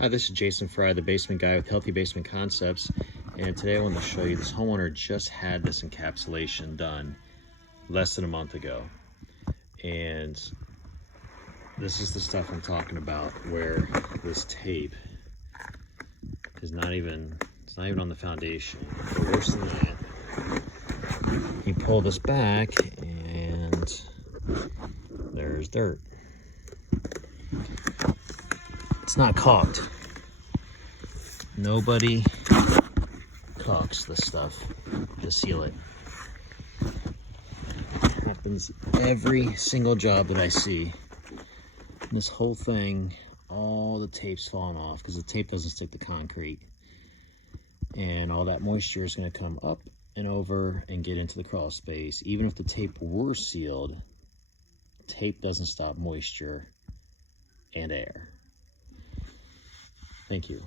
Hi, this is Jason Fry, the basement guy with Healthy Basement Concepts, and today I want to show you this homeowner just had this encapsulation done less than a month ago. And this is the stuff I'm talking about, where this tape is not even on the foundation. But worse than that, you pull this back and there's dirt. It's not caulked. Nobody caulks this stuff to seal it. Happens every single job that I see. And this whole thing, all the tape's falling off because the tape doesn't stick to concrete. And all that moisture is going to come up and over and get into the crawl space. Even if the tape were sealed, tape doesn't stop moisture and air. Thank you.